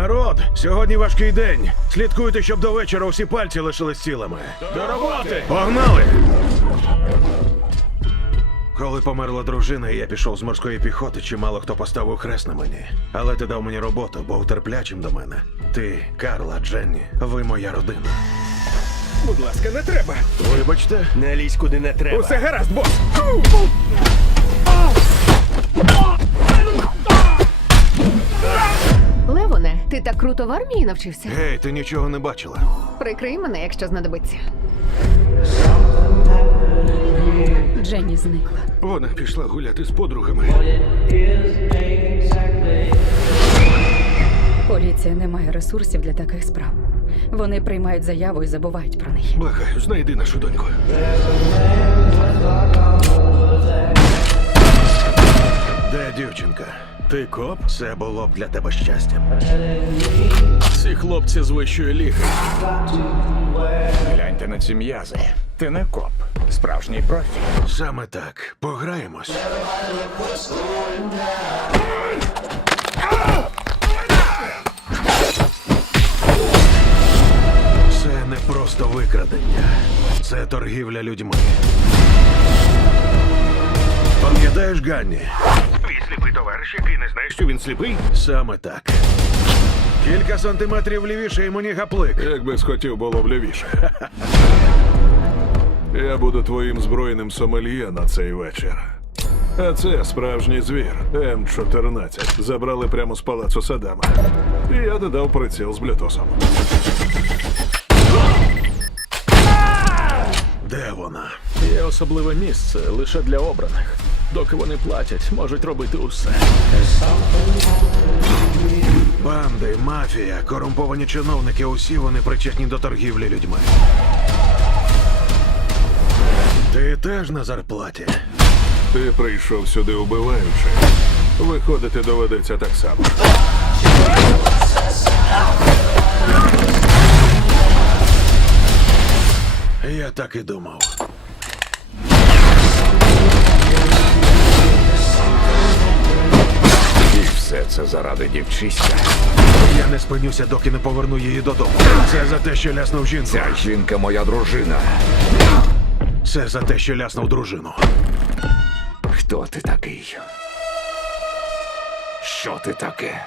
Народ, сьогодні важкий день. Слідкуйте, щоб до вечора усі пальці лишились цілими. До роботи! Погнали! Коли померла дружина, і я пішов з морської піхоти, чимало хто поставив хрест на мені. Але ти дав мені роботу, був терплячим до мене. Ти, Карла, Дженні, ви моя родина. Будь ласка, не треба. Вибачте, Не лізь куди не треба. усе гаразд, бос. Ау! Ау! так круто в армії навчився. Гей, ти нічого не бачила. Прикрий мене, якщо знадобиться. Дженні зникла. Вона пішла гуляти з подругами. Поліція не має ресурсів для таких справ. Вони приймають заяву і забувають про неї. Благаю, знайди нашу доньку. Де дівчинка? Ти коп? Це було б для тебе щастям. Ці хлопці з вищої ліги. Гляньте на ці м'язи. Ти не коп. Справжній профі. Саме так. Пограємось. Це не просто викрадення. Це торгівля людьми. Пам'ятаєш, Ганні? сліпий товариш, який не знає, що він сліпий? Саме так. Кілька сантиметрів лівіше і мені гаплик. Якби схотів було б лівіше. Я буду твоїм збройним сомельє на цей вечір. А це справжній звір М14. Забрали прямо з палацу Садама. І я додав приціл з блютусом. Де вона? Є особливе місце лише для обраних. Доки вони платять, можуть робити усе. Банди, мафія, корумповані чиновники. Усі вони причетні до торгівлі людьми. Ти теж на зарплаті. Ти прийшов сюди убиваючи. Виходити доведеться так само. Я так і думав. це заради дівчиська. Я не спинюся, доки не поверну її додому. Це за те, що ляснув жінку. Ця жінка моя дружина. Це за те, що ляснув дружину. Хто ти такий? Що ти таке?